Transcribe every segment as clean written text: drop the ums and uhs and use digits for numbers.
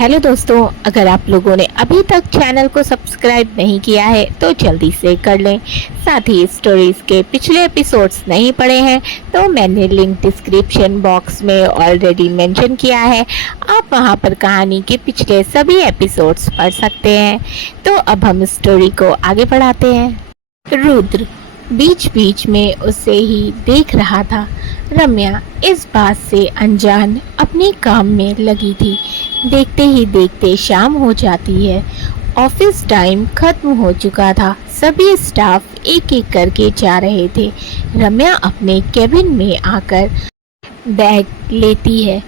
Hello दोस्तों, अगर आप लोगों ने अभी तक चैनल को सब्सक्राइब नहीं किया है तो जल्दी से कर लें। साथ ही स्टोरीज के पिछले एपिसोड्स नहीं पढ़े हैं तो मैंने लिंक डिस्क्रिप्शन बॉक्स में ऑलरेडी मेंशन किया है, आप वहां पर कहानी के पिछले सभी एपिसोड्स पढ़ सकते हैं। तो अब हम स्टोरी को आगे बढ़ाते हैं। रुद्र बीच बीच में उसे ही देख रहा था। रम्या इस बात से अनजान अपने काम में लगी थी। देखते ही देखते शाम हो जाती है। ऑफिस टाइम खत्म हो चुका था। सभी स्टाफ एक एक करके जा रहे थे। रम्या अपने केबिन में आकर बैग लेती है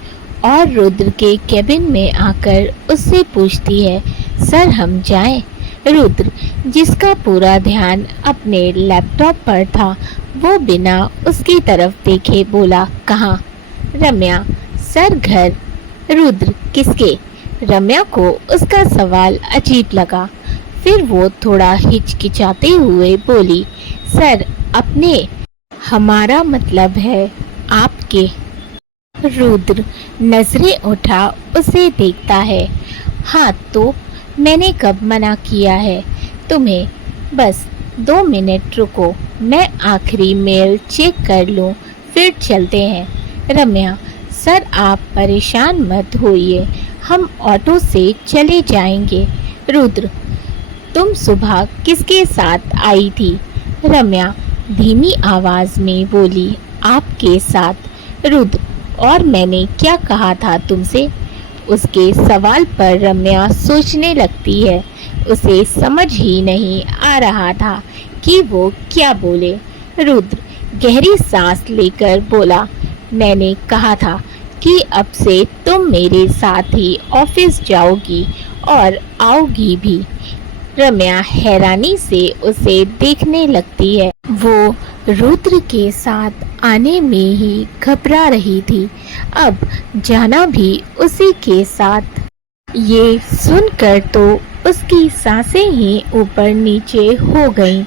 और रुद्र के केबिन में आकर उससे पूछती है, सर हम जाएं? रुद्र, जिसका पूरा ध्यान अपने लैपटॉप पर था, वो बिना उसकी तरफ देखे बोला, कहाँ? रम्या, सर घर। रुद्र, किसके? रम्या को उसका सवाल अजीब लगा। फिर वो थोड़ा हिचकिचाते हुए बोली, सर अपने। हमारा मतलब है आपके। रुद्र नजरें उठा उसे देखता है। हाँ तो मैंने कब मना किया है तुम्हें? बस 2 मिनट रुको, मैं आखिरी मेल चेक कर लूँ, फिर चलते हैं। रम्या, सर आप परेशान मत होइए, हम ऑटो से चले जाएंगे। रुद्र, तुम सुबह किसके साथ आई थी? रम्या धीमी आवाज में बोली, आपके साथ। रुद्र, और मैंने क्या कहा था तुमसे? उसके सवाल पर रम्या सोचने लगती है। उसे समझ ही नहीं आ रहा था कि वो क्या बोले। रुद्र गहरी सांस लेकर बोला, मैंने कहा था कि अब से तुम मेरे साथ ही ऑफिस जाओगी और आओगी भी। रम्या हैरानी से उसे देखने लगती है। वो रुद्र के साथ आने में ही घबरा रही थी, अब जाना भी उसी के साथ। ये सुनकर तो उसकी सांसें ही ऊपर नीचे हो गईं।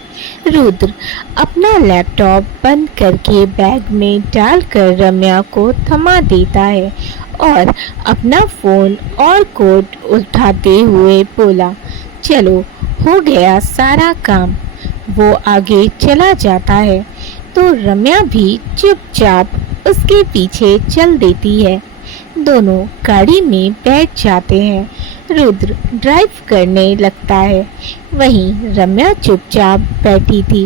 रुद्र अपना लैपटॉप बंद करके बैग में डालकर रम्या को थमा देता है और अपना फोन और कोट उठाते हुए बोला, चलो हो गया सारा काम। वो आगे चला जाता है तो रम्या भी चुपचाप उसके पीछे चल देती है। दोनों गाड़ी में बैठ जाते हैं। रुद्र ड्राइव करने लगता है, वहीं रम्या चुपचाप बैठी थी।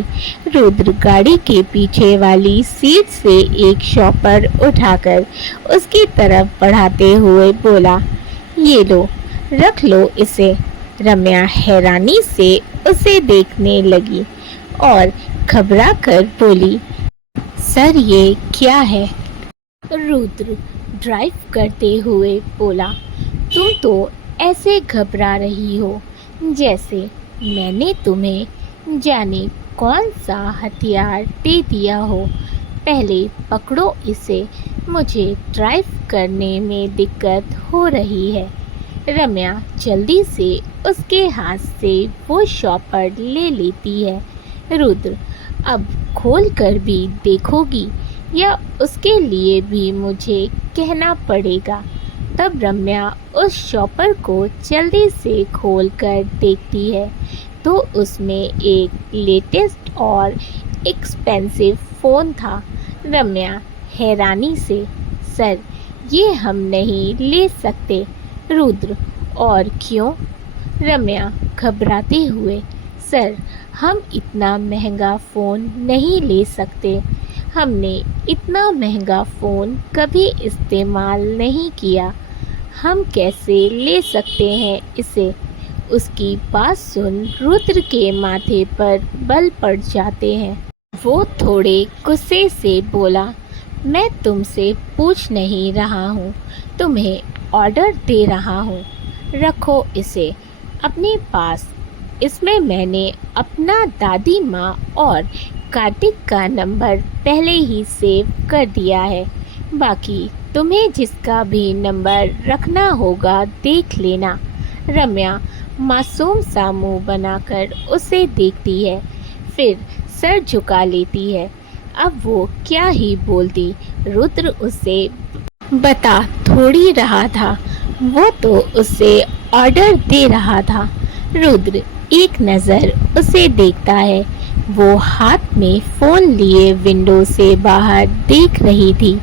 रुद्र गाड़ी के पीछे वाली सीट से एक शॉपर उठाकर उसकी तरफ बढ़ाते हुए बोला, ये लो, रख लो इसे। रम्या हैरानी से उसे देखने लगी और घबरा कर बोली, सर ये क्या है? रुद्र ड्राइव करते हुए बोला, तुम तो ऐसे घबरा रही हो जैसे मैंने तुम्हें जाने कौन सा हथियार दे दिया हो। पहले पकड़ो इसे, मुझे ड्राइव करने में दिक्कत हो रही है। रम्या जल्दी से उसके हाथ से वो शॉपर ले लेती है। रुद्र, अब खोल कर भी देखोगी या उसके लिए भी मुझे कहना पड़ेगा? तब रम्या उस शॉपर को जल्दी से खोल कर देखती है तो उसमें एक लेटेस्ट और एक्सपेंसिव फ़ोन था। रम्या हैरानी से, सर ये हम नहीं ले सकते। रुद्र, और क्यों? रम्या घबराते हुए, सर हम इतना महंगा फ़ोन नहीं ले सकते। हमने इतना महंगा फ़ोन कभी इस्तेमाल नहीं किया, हम कैसे ले सकते हैं इसे? उसकी बात सुन रुद्र के माथे पर बल पड़ जाते हैं। वो थोड़े गुस्से से बोला, मैं तुमसे पूछ नहीं रहा हूँ, तुम्हें ऑर्डर दे रहा हूँ। रखो इसे अपने पास। इसमें मैंने अपना दादी माँ और कार्तिक का नंबर पहले ही सेव कर दिया है। बाकी तुम्हें जिसका भी नंबर रखना होगा देख लेना। रम्या मासूम सा मुँह बनाकर उसे देखती है, फिर सर झुका लेती है। अब वो क्या ही बोलती। रुद्र उसे बता थोड़ी रहा था, वो तो उसे ऑर्डर दे रहा था। रुद्र एक नज़र उसे देखता है। वो हाथ में फोन लिए विंडो से बाहर देख रही थी।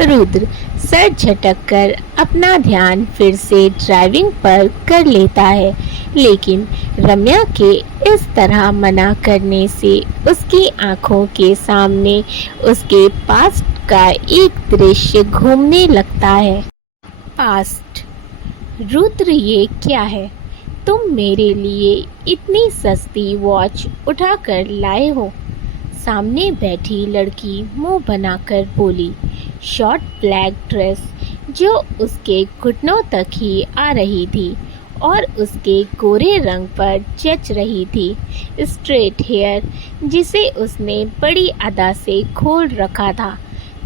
रुद्र सर झटक कर अपना ध्यान फिर से ड्राइविंग पर कर लेता है, लेकिन रम्या के इस तरह मना करने से उसकी आंखों के सामने उसके पास्ट का एक दृश्य घूमने लगता है। पास्ट। रुद्र, ये क्या है? तुम मेरे लिए इतनी सस्ती वॉच उठा कर लाए हो? सामने बैठी लड़की मुंह बनाकर बोली। शॉर्ट ब्लैक ड्रेस जो उसके घुटनों तक ही आ रही थी और उसके गोरे रंग पर जच रही थी। स्ट्रेट हेयर जिसे उसने बड़ी अदा से खोल रखा था।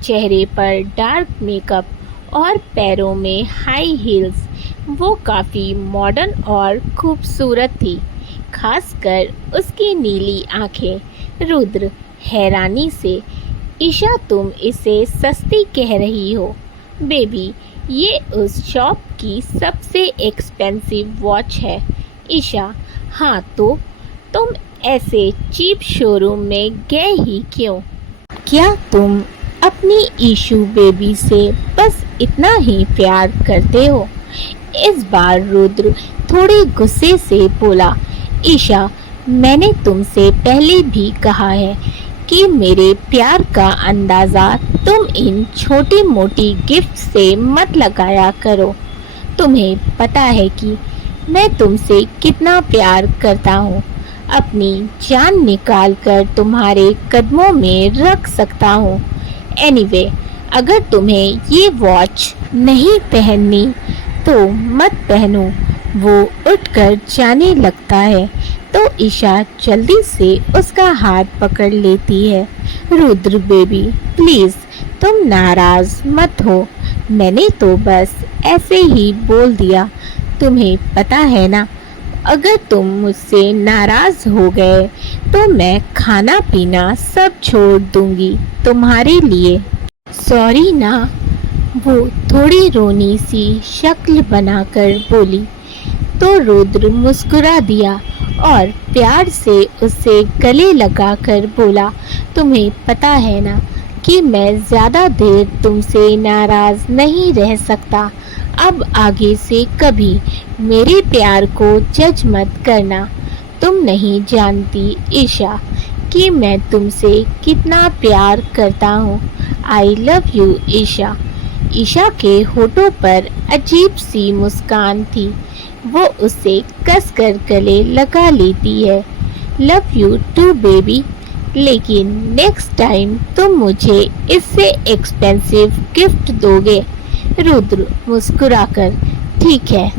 चेहरे पर डार्क मेकअप और पैरों में हाई हील्स। वो काफ़ी मॉडर्न और खूबसूरत थी, खासकर उसकी नीली आंखें। रुद्र हैरानी से, ईशा तुम इसे सस्ती कह रही हो? बेबी, ये उस शॉप की सबसे एक्सपेंसिव वॉच है। ईशा, हाँ तो तुम ऐसे चीप शोरूम में गए ही क्यों? क्या तुम अपनी ईशू बेबी से बस इतना ही प्यार करते हो? इस बार रुद्र थोड़े गुस्से से बोला। ईशा, मैंने तुमसे पहले भी कहा है कि मेरे प्यार का अंदाज़ा तुम इन छोटी मोटी गिफ्ट से मत लगाया करो। तुम्हें पता है कि मैं तुमसे कितना प्यार करता हूँ। अपनी जान निकाल कर तुम्हारे कदमों में रख सकता हूँ। एनीवे, अगर तुम्हें ये वॉच नहीं पहननी तो मत पहनो। वो उठकर जाने लगता है तो ईशा जल्दी से उसका हाथ पकड़ लेती है। रुद्र बेबी, प्लीज़ तुम नाराज़ मत हो। मैंने तो बस ऐसे ही बोल दिया। तुम्हें पता है ना, अगर तुम मुझसे नाराज़ हो गए तो मैं खाना पीना सब छोड़ दूंगी तुम्हारे लिए। सॉरी ना। वो थोड़ी रोनी सी शक्ल बनाकर बोली तो रुद्र मुस्कुरा दिया और प्यार से उसे गले लगाकर बोला, तुम्हें पता है ना कि मैं ज़्यादा देर तुमसे नाराज़ नहीं रह सकता। अब आगे से कभी मेरे प्यार को जज मत करना। तुम नहीं जानती ईशा कि मैं तुमसे कितना प्यार करता हूँ। I love you Isha. Isha के होठों पर अजीब सी मुस्कान थी। वो उसे कसकर गले लगा लेती है। लव यू टू बेबी, लेकिन नेक्स्ट टाइम तुम मुझे इससे एक्सपेंसिव गिफ्ट दोगे। रुद्र मुस्कुराकर, ठीक है।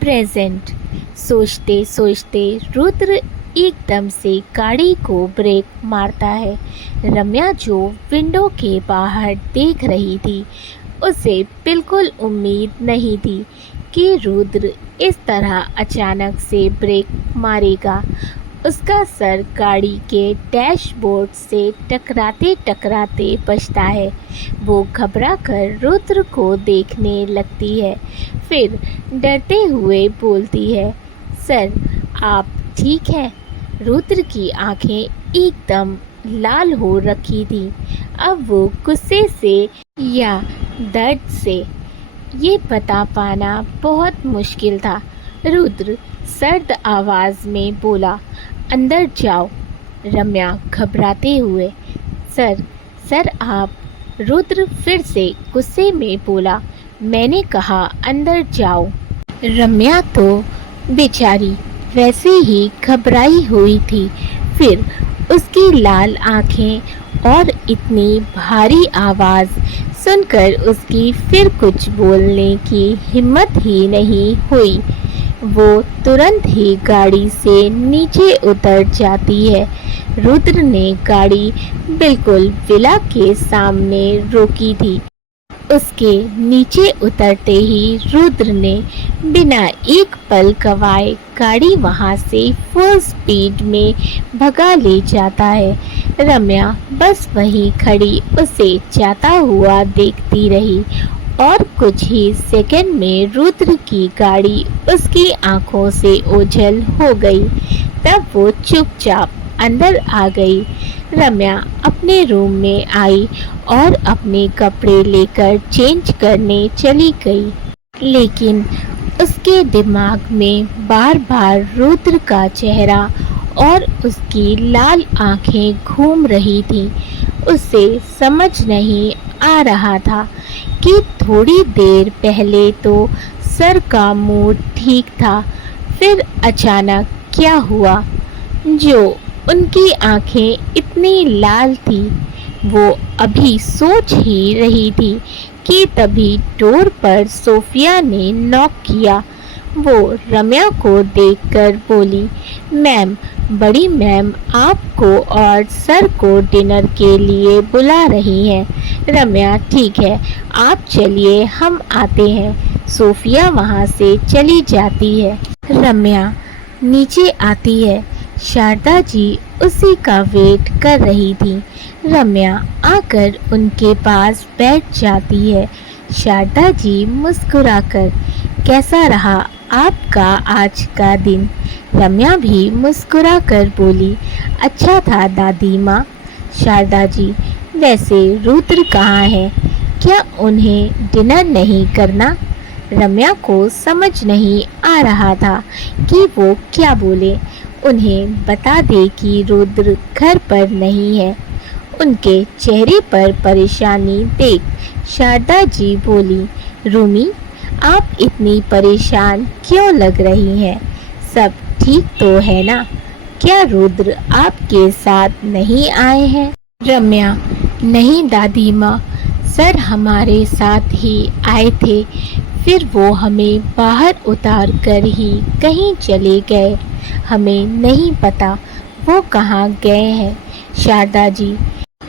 प्रेजेंट। सोचते सोचते रुद्र एकदम से गाड़ी को ब्रेक मारता है। रम्या जो विंडो के बाहर देख रही थी, उसे बिल्कुल उम्मीद नहीं थी कि रुद्र इस तरह अचानक से ब्रेक मारेगा। उसका सर गाड़ी के डैशबोर्ड से टकराते टकराते बचता है। वो घबराकर रुद्र को देखने लगती है, फिर डरते हुए बोलती है, सर आप ठीक है? रुद्र की आंखें एकदम लाल हो रखी थी। अब वो गुस्से से या दर्द से ये बता पाना बहुत मुश्किल था। रुद्र सर्द आवाज़ में बोला, अंदर जाओ। रम्या घबराते हुए, सर आप। रुद्र फिर से गुस्से में बोला, मैंने कहा अंदर जाओ। रम्या तो बेचारी वैसे ही घबराई हुई थी। फिर उसकी लाल आंखें और इतनी भारी आवाज़ सुनकर उसकी फिर कुछ बोलने की हिम्मत ही नहीं हुई। वो तुरंत ही गाड़ी से नीचे उतर जाती है। रुद्र ने गाड़ी बिल्कुल विला के सामने रोकी थी। उसके नीचे उतरते ही रुद्र ने बिना एक पल गवाए गाड़ी वहां से फुल स्पीड में भगा ले जाता है। रम्या बस वहीं खड़ी उसे जाता हुआ देखती रही। और कुछ ही सेकंड में रुद्र की गाड़ी उसकी आंखों से ओझल हो गई। तब वो चुपचाप अंदर आ गई। रम्या अपने रूम में आई और अपने कपड़े लेकर चेंज करने चली गई, लेकिन उसके दिमाग में बार बार रुद्र का चेहरा और उसकी लाल आंखें घूम रही थीं। उसे समझ नहीं आ रहा था कि थोड़ी देर पहले तो सर का मूड ठीक था, फिर अचानक क्या हुआ जो उनकी आंखें इतनी लाल थी। वो अभी सोच ही रही थी कि तभी डोर पर सोफिया ने नॉक किया। वो रम्या को देखकर बोली, मैम, बड़ी मैम आपको और सर को डिनर के लिए बुला रही हैं। रम्या, ठीक है, आप चलिए, हम आते हैं। सोफिया वहाँ से चली जाती है। रम्या नीचे आती है। शारदा जी उसी का वेट कर रही थी। रम्या आकर उनके पास बैठ जाती है। शारदा जी मुस्कुराकर, कैसा रहा आपका आज का दिन? रम्या भी मुस्कुराकर बोली, अच्छा था दादी माँ। शारदा जी, वैसे रुद्र कहाँ है? क्या उन्हें डिनर नहीं करना? रम्या को समझ नहीं आ रहा था कि वो क्या बोले। उन्हें बता दे कि रुद्र घर पर नहीं है। उनके चेहरे पर परेशानी देख शारदा जी बोली, रूमी, आप इतनी परेशान क्यों लग रही हैं? सब ठीक तो है ना? क्या रुद्र आपके साथ नहीं आए हैं? रम्या, नहीं दादी माँ, सर हमारे साथ ही आए थे, फिर वो हमें बाहर उतार कर ही कहीं चले गए। हमें नहीं पता वो कहाँ गए हैं। शारदा जी,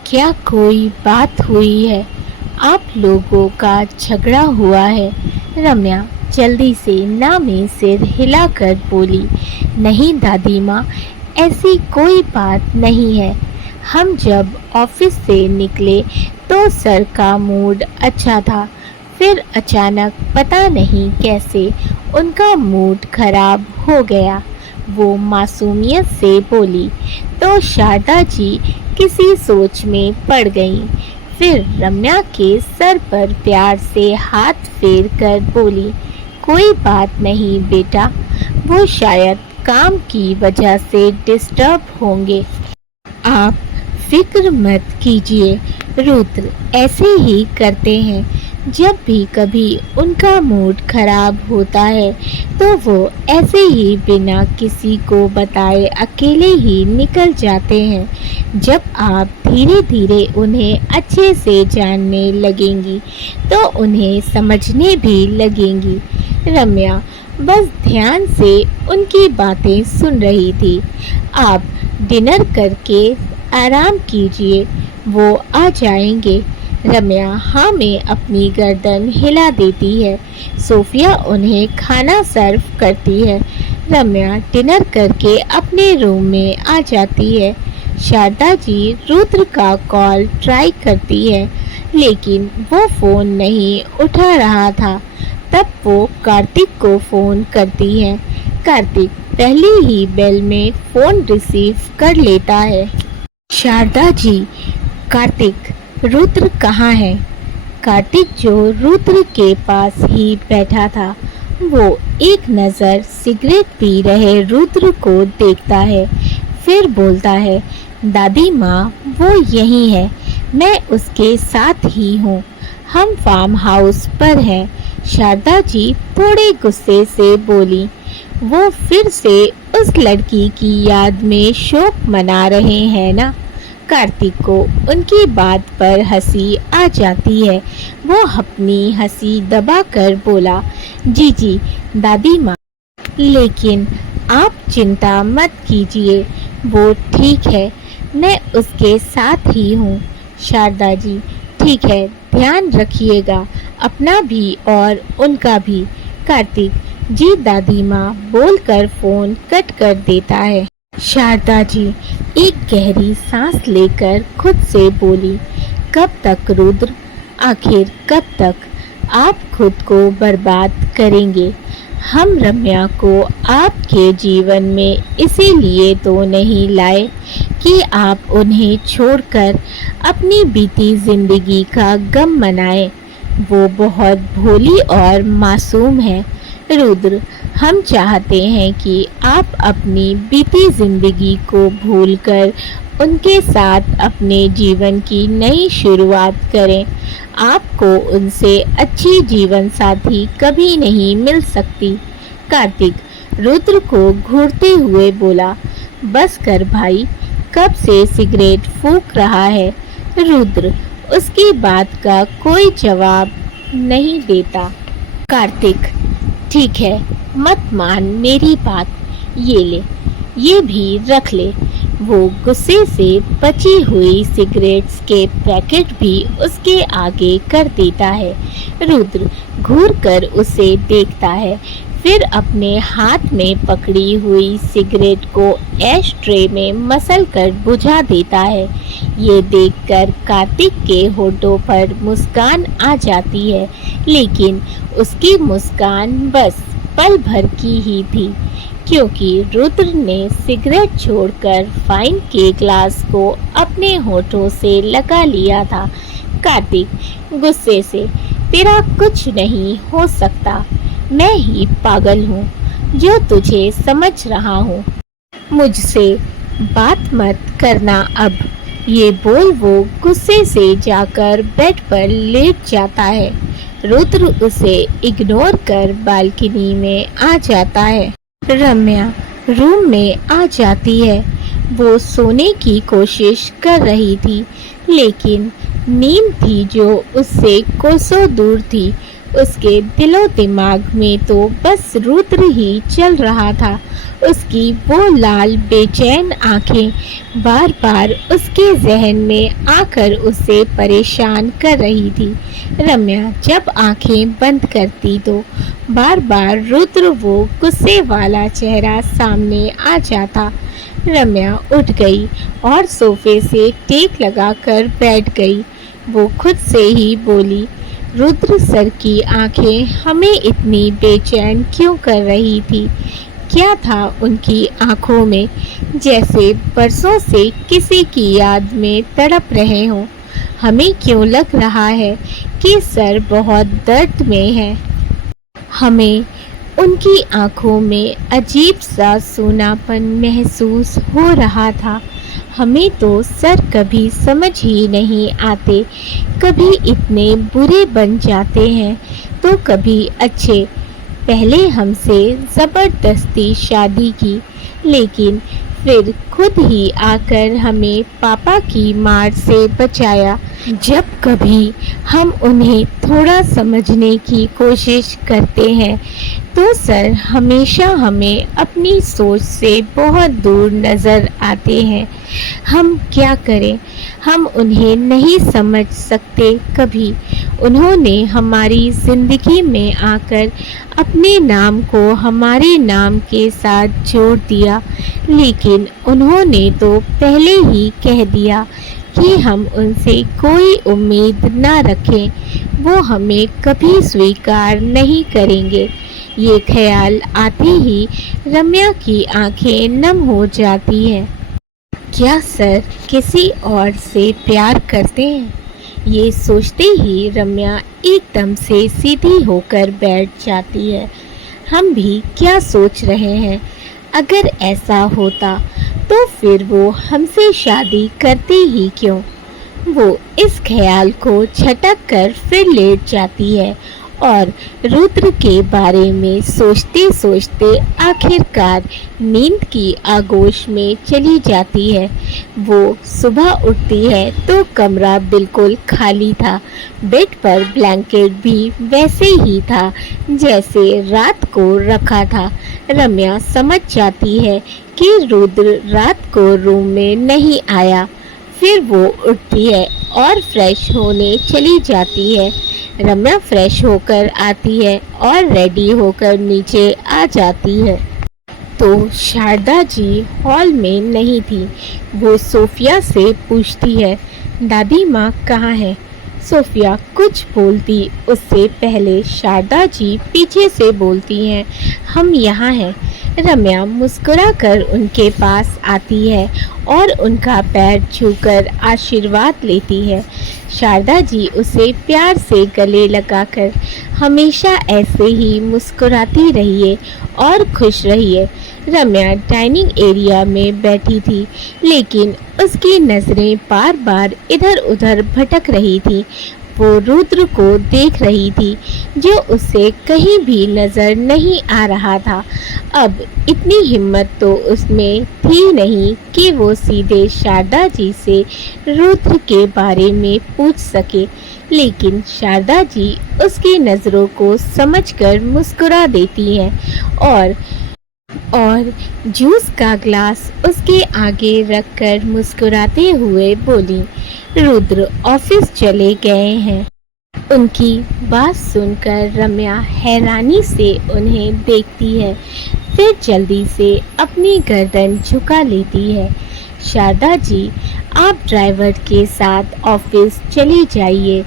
क्या कोई बात हुई है? आप लोगों का झगड़ा हुआ है? रम्या जल्दी से ना में सिर हिलाकर बोली, नहीं दादी माँ, ऐसी कोई बात नहीं है। हम जब ऑफिस से निकले तो सर का मूड अच्छा था, फिर अचानक पता नहीं कैसे उनका मूड खराब हो गया। वो मासूमियत से बोली तो शारदा जी किसी सोच में पड़ गईं। फिर रम्या के सर पर प्यार से हाथ फेर कर बोली, कोई बात नहीं बेटा, वो शायद काम की वजह से डिस्टर्ब होंगे। आप फिक्र मत कीजिए, रुद्र ऐसे ही करते हैं। जब भी कभी उनका मूड खराब होता है तो वो ऐसे ही बिना किसी को बताए अकेले ही निकल जाते हैं। जब आप धीरे धीरे उन्हें अच्छे से जानने लगेंगी तो उन्हें समझने भी लगेंगी। रम्या बस ध्यान से उनकी बातें सुन रही थी। आप डिनर करके आराम कीजिए, वो आ जाएंगे। रम्या हाँ में अपनी गर्दन हिला देती है। सोफिया उन्हें खाना सर्व करती है। रम्या डिनर करके अपने रूम में आ जाती है। शारदा जी रुद्र का कॉल ट्राई करती है, लेकिन वो फ़ोन नहीं उठा रहा था। तब वो कार्तिक को फ़ोन करती है। कार्तिक पहले ही बेल में फ़ोन रिसीव कर लेता है। शारदा जी, कार्तिक, रुद्र कहाँ है? कार्तिक जो रुद्र के पास ही बैठा था, वो एक नज़र सिगरेट पी रहे रुद्र को देखता है, फिर बोलता है, दादी माँ वो यही है, मैं उसके साथ ही हूँ, हम फार्म हाउस पर हैं। शारदा जी थोड़े गुस्से से बोली, वो फिर से उस लड़की की याद में शोक मना रहे हैं ना? कार्तिक को उनकी बात पर हंसी आ जाती है। वो अपनी हंसी दबाकर बोला, जी जी दादी माँ, लेकिन आप चिंता मत कीजिए, वो ठीक है, मैं उसके साथ ही हूँ। शारदा जी, ठीक है, ध्यान रखिएगा अपना भी और उनका भी। कार्तिक, जी दादी माँ बोलकर फ़ोन कट कर देता है। शारदा जी एक गहरी सांस लेकर खुद से बोली, कब तक रुद्र, आखिर कब तक? आप खुद को बर्बाद करेंगे। हम रम्या को आपके जीवन में इसीलिए तो नहीं लाए कि आप उन्हें छोड़कर अपनी बीती जिंदगी का गम मनाएं। वो बहुत भोली और मासूम है। रुद्र, हम चाहते हैं कि आप अपनी बीती जिंदगी को भूलकर उनके साथ अपने जीवन की नई शुरुआत करें। आपको उनसे अच्छी जीवन साथी कभी नहीं मिल सकती। कार्तिक रुद्र को घूरते हुए बोला, बस कर भाई, कब से सिगरेट फूंक रहा है। रुद्र उसकी बात का कोई जवाब नहीं देता। कार्तिक, ठीक है, मत मान मेरी बात, ये ले, ये भी रख ले। वो गुस्से से बची हुई सिगरेट्स के पैकेट भी उसके आगे कर देता है। रुद्र घूर कर उसे देखता है, फिर अपने हाथ में पकड़ी हुई सिगरेट को ऐश ट्रे में मसल कर बुझा देता है। ये देखकर कार्तिक के होठों पर मुस्कान आ जाती है, लेकिन उसकी मुस्कान बस पल भर की ही थी, क्योंकि रुद्र ने सिगरेट छोड़कर वाइन के ग्लास को अपने होठों से लगा लिया था। कार्तिक गुस्से से, तेरा कुछ नहीं हो सकता, मैं ही पागल हूँ जो तुझे समझ रहा हूँ। मुझसे बात मत करना अब, ये बोल वो गुस्से से जाकर बेड पर लेट जाता है। रुद्र उसे इग्नोर कर बालकनी में आ जाता है। रम्या रूम में आ जाती है। वो सोने की कोशिश कर रही थी, लेकिन नींद थी जो उससे कोसों दूर थी। उसके दिलो दिमाग में तो बस रुद्र ही चल रहा था। उसकी वो लाल बेचैन आंखें बार बार उसके जहन में आकर उसे परेशान कर रही थी। रम्या जब आंखें बंद करती तो बार बार रुद्र वो गुस्से वाला चेहरा सामने आ जाता। रम्या उठ गई और सोफे से टेक लगाकर बैठ गई। वो खुद से ही बोली, रुद्र सर की आंखें हमें इतनी बेचैन क्यों कर रही थी। क्या था उनकी आंखों में, जैसे बरसों से किसी की याद में तड़प रहे हों। हमें क्यों लग रहा है कि सर बहुत दर्द में है। हमें उनकी आंखों में अजीब सा सूनापन महसूस हो रहा था। हमें तो सर कभी समझ ही नहीं आते, कभी इतने बुरे बन जाते हैं तो कभी अच्छे। पहले हमसे ज़बरदस्ती शादी की, लेकिन फिर खुद ही आकर हमें पापा की मार से बचाया। जब कभी हम उन्हें थोड़ा समझने की कोशिश करते हैं तो सर हमेशा हमें अपनी सोच से बहुत दूर नज़र आते हैं। हम क्या करें, हम उन्हें नहीं समझ सकते कभी। उन्होंने हमारी ज़िंदगी में आकर अपने नाम को हमारे नाम के साथ जोड़ दिया, लेकिन उन्होंने तो पहले ही कह दिया कि हम उनसे कोई उम्मीद ना रखें। वो हमें कभी स्वीकार नहीं करेंगे। ये ख्याल आते ही रम्या की आंखें नम हो जाती हैं। क्या सर किसी और से प्यार करते हैं? ये सोचते ही रम्या एकदम से सीधी होकर बैठ जाती है। हम भी क्या सोच रहे हैं? अगर ऐसा होता तो फिर वो हमसे शादी करते ही क्यों? वो इस ख्याल को झटक कर फिर लेट जाती है और रुद्र के बारे में सोचते सोचते आखिरकार नींद की आगोश में चली जाती है। वो सुबह उठती है तो कमरा बिल्कुल खाली था। बेड पर ब्लैंकेट भी वैसे ही था जैसे रात को रखा था। रम्या समझ जाती है कि रुद्र रात को रूम में नहीं आया। फिर वो उठती है और फ्रेश होने चली जाती है। रम्या फ्रेश होकर आती है और रेडी होकर नीचे आ जाती है तो शारदा जी हॉल में नहीं थी। वो सोफिया से पूछती है, दादी माँ कहाँ है? सोफिया कुछ बोलती उससे पहले शारदा जी पीछे से बोलती हैं, हम यहाँ हैं। रम्या मुस्कुराकर उनके पास आती है और उनका पैर छूकर आशीर्वाद लेती है। शारदा जी उसे प्यार से गले लगाकर, हमेशा ऐसे ही मुस्कुराती रहिए और खुश रहिए। रम्या डाइनिंग एरिया में बैठी थी, लेकिन उसकी नज़रें बार बार इधर उधर भटक रही थी। वो रुद्र को देख रही थी, जो उसे कहीं भी नजर नहीं आ रहा था। अब इतनी हिम्मत तो उसमें थी नहीं कि वो सीधे शारदा जी से रुद्र के बारे में पूछ सके, लेकिन शारदा जी उसकी नज़रों को समझकर मुस्कुरा देती हैं और जूस का ग्लास उसके आगे रखकर मुस्कुराते हुए बोली, रुद्र ऑफिस चले गए हैं। उनकी बात सुनकर रम्या हैरानी से उन्हें देखती है, फिर जल्दी से अपनी गर्दन झुका लेती है। शारदा जी, आप ड्राइवर के साथ ऑफिस चले जाइए।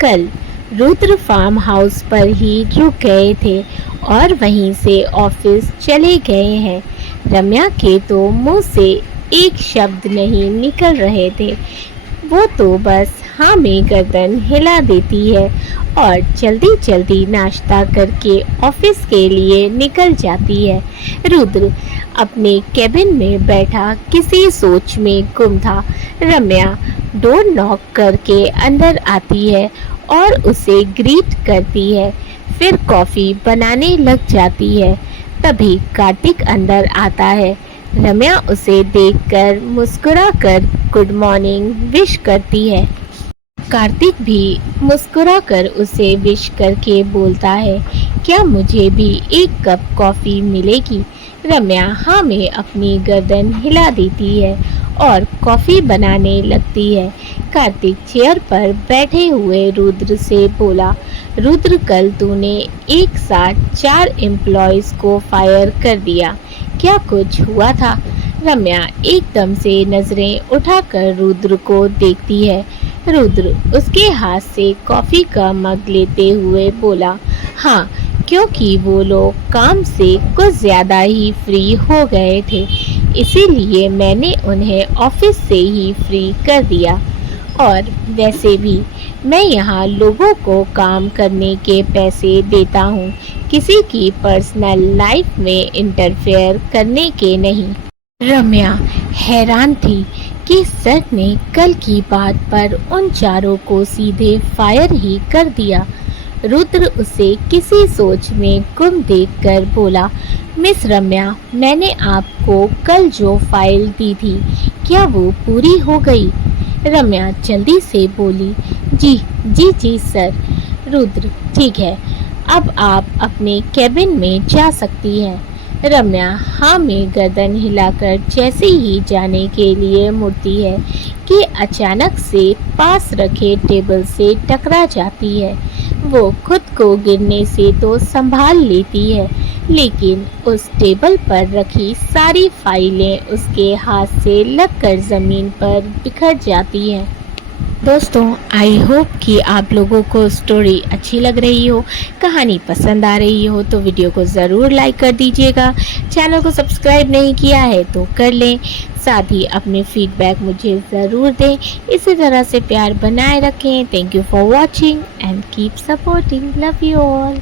कल रुद्र फार्म हाउस पर ही रुक गए थे और वहीं से ऑफिस चले गए हैं। रम्या के तो मुंह से एक शब्द नहीं निकल रहे थे। वो तो बस हाँ में गर्दन हिला देती है और जल्दी जल्दी नाश्ता करके ऑफिस के लिए निकल जाती है। रुद्र अपने केबिन में बैठा किसी सोच में गुम था। रम्या डोर नॉक करके अंदर आती है और उसे ग्रीट करती है, फिर कॉफ़ी बनाने लग जाती है। तभी कार्तिक अंदर आता है। रम्या उसे देखकर मुस्कुराकर गुड मॉर्निंग विश करती है। कार्तिक भी मुस्कुराकर उसे विश करके बोलता है, क्या मुझे भी एक कप कॉफ़ी मिलेगी? रम्या हाँ में अपनी गर्दन हिला देती है और कॉफ़ी बनाने लगती है। कार्तिक चेयर पर बैठे हुए रुद्र से बोला, रुद्र कल तूने एक साथ 4 एम्प्लॉयज़ को फायर कर दिया, क्या कुछ हुआ था? रम्या एकदम से नज़रें उठाकर रुद्र को देखती है। रुद्र उसके हाथ से कॉफ़ी का मग लेते हुए बोला, हाँ, क्योंकि वो लोग काम से कुछ ज़्यादा ही फ्री हो गए थे, इसीलिए मैंने उन्हें ऑफिस से ही फ्री कर दिया। और वैसे भी मैं यहाँ लोगों को काम करने के पैसे देता हूँ, किसी की पर्सनल लाइफ में इंटरफेयर करने के नहीं। रम्या हैरान थी कि सर ने कल की बात पर उन चारों को सीधे फायर ही कर दिया। रुद्र उसे किसी सोच में गुम देखकर बोला, मिस रम्या, मैंने आपको कल जो फाइल दी थी, क्या वो पूरी हो गई? रम्या जल्दी से बोली, जी सर। रुद्र, ठीक है, अब आप अपने केबिन में जा सकती हैं। रम्या हाँ में गर्दन हिलाकर जैसे ही जाने के लिए मुड़ती है कि अचानक से पास रखे टेबल से टकरा जाती है। वो खुद को गिरने से तो संभाल लेती है, लेकिन उस टेबल पर रखी सारी फाइलें उसके हाथ से लगकर ज़मीन पर बिखर जाती हैं। दोस्तों, आई होप कि आप लोगों को स्टोरी अच्छी लग रही हो, कहानी पसंद आ रही हो तो वीडियो को ज़रूर लाइक कर दीजिएगा। चैनल को सब्सक्राइब नहीं किया है तो कर लें, साथ ही अपने फीडबैक मुझे ज़रूर दें। इसी तरह से प्यार बनाए रखें। Thank you for watching and keep supporting. Love you all.